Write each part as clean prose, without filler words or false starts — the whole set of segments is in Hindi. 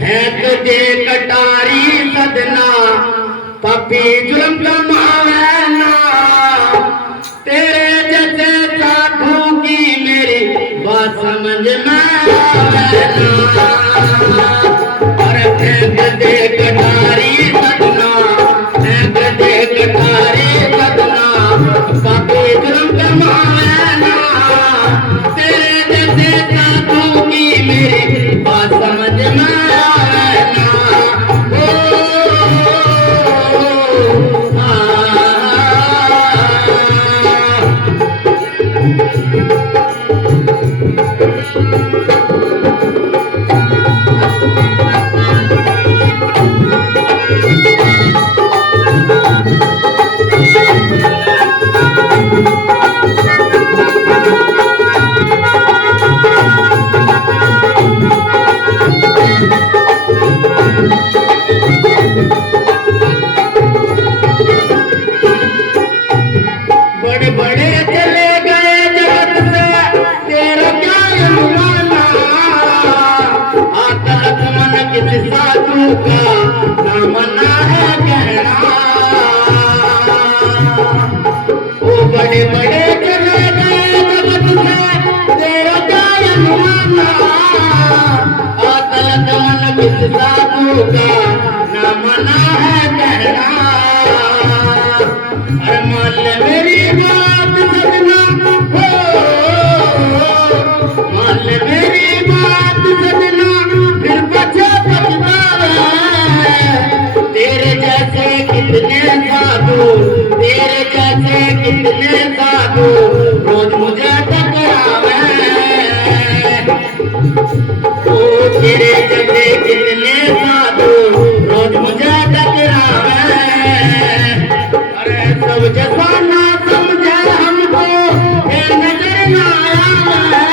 है तुझे कटारी सदना पापी जुल्म कमावे ना तेरे जैसे साधु की मेरी बात समझ में आवे ना अरे फेंक दे कटारी सदना फेंक दे कटारी सदना पापी जुल्म कमावे ना तेरे जैसे साधु की मेरी बात समझ में साधु का नाम ना है कहना वो बड़े बड़े चले गए जगत से तेरा क्या अनुमाना अकल मन किस साधु का नाम ना है कहना अरे मान ले मेरी बात सजना हो मान ले मेरी बात सजना फिर बचा तेरे जैसे कितने साधु रोज मुझे टकरावे ओ तेरे जैसे कितने साधु रोज मुझे टकरावे अरे सब जैसा ना समझे हमको फिर नजर ना आवे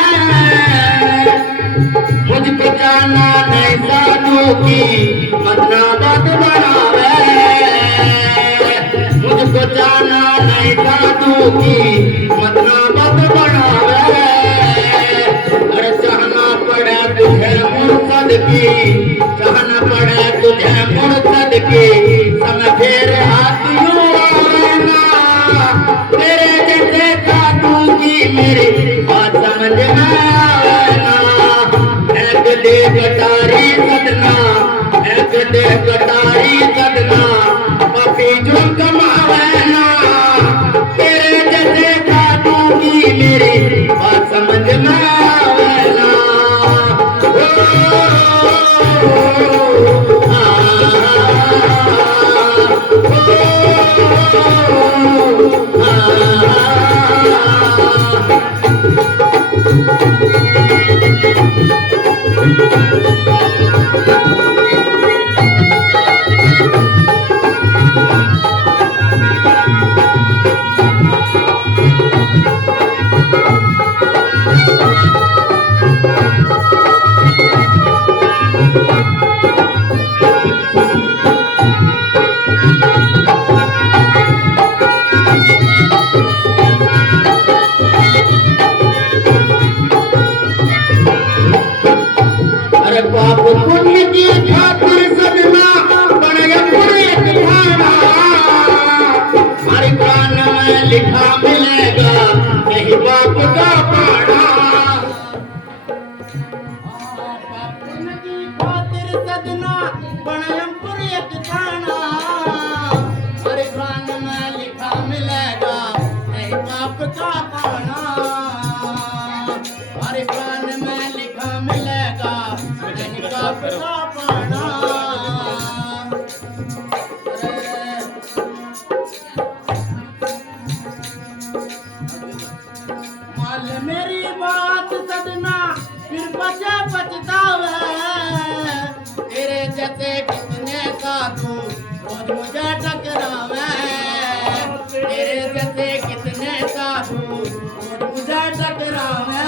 मुझको जाना नहीं साधु की मतना बात बनावे मुझको जाना नहीं साधु की मतना बात बनावे अरे चाहना पड़े तुझे मुर्शद की चाहना पड़े तुझे मुर्शद की समय फेर हाथियों आना तेरे जैसे साधु की मेरी बात समझ में आवे ना एक दे कटारी सदना एक दे कटारी सदना पापी जुल्म कमावे ना तेरे जैसे साधु की मेरी बात समझ में आवे ना पाप पुण्य की खातिर सदना बड़ा पुण्य खाना हमारे प्राण में लिखा मिलेगा यही पाप का पाना पाप पुण्य की खातिर सदना बड़ा पुण्य खाना हमारे प्राण में लिखा मिलेगा यही पाप का पाना हमारे प्राण में लिखा मिलेगा पाना मान मेरी बात सदना फिर बचे पछतावे तेरे जैसे कितने साधु रोज मुझे टकरावे तेरे जैसे कितने साधु रोज मुझे टकरावे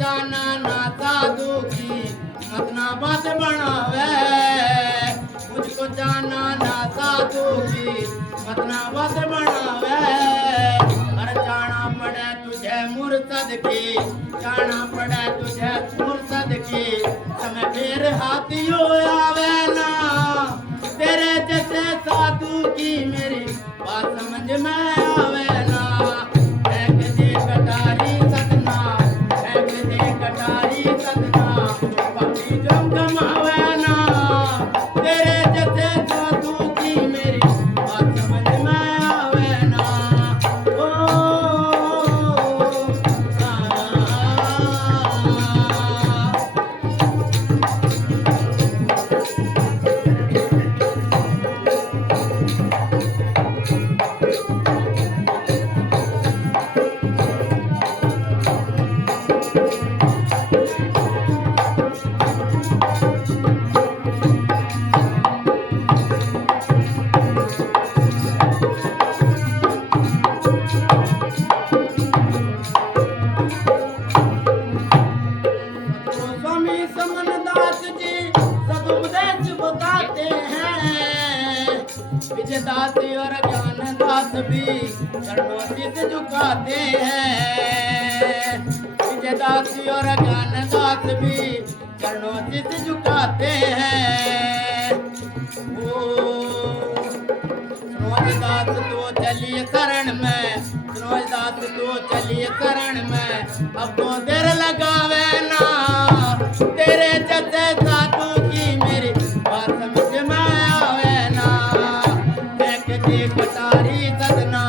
जाना ना साधु की अपना बात बनावे मुझको जाना ना साधु की सतना वध बनावे हर जाना पड़े तुझे मुर्शद की जाना पड़े तुझे मुर्शद की समय फिर हाथियों आवे ना तेरे जैसे साधु की मेरी बात समझ में आवे ना फेंक दे कटारी सतना फेंक दे कटारी सतना पापी जम कमावे ना तेरे जैसे साधु की मेरी बात समझ में आवे ना ओ स्वामी समनदास जी सदुपदेश बताते हैं विजयदास और ज्ञानदास भी चरणों चित झुकाते हैं विजयदास और ज्ञानदास भी चरणों चित झुकाते हैं ओ सुनोदास तो चलिए शरण में सुनोदास तो चलिए शरण में अब तो देर लगावे ना तेरे जैसे साधु की मेरी बात समझ में आवे ना फेंक दे कटारी सदना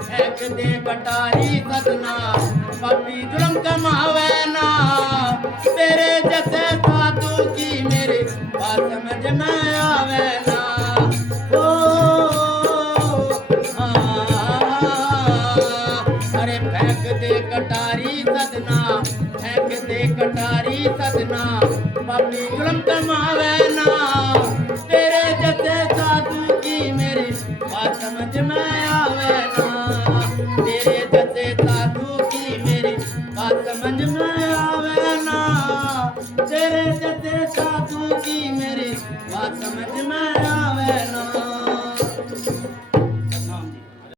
फेंक दे कटारी सदना पापी जुर्म कमावे ना तेरे जैसे साधु की मेरी बात समझ में आवे ना अरे फेंक दे कटारी सदना फेंक दे कटारी सदना पापी जुर्म कमावे ना तेरे जैसे साधु की मेरी बात समझ में आवे ना तेरे जैसे साधु की मेरी बात समझ में आवे ना तेरे जैसे साधु की मेरी बात समझ में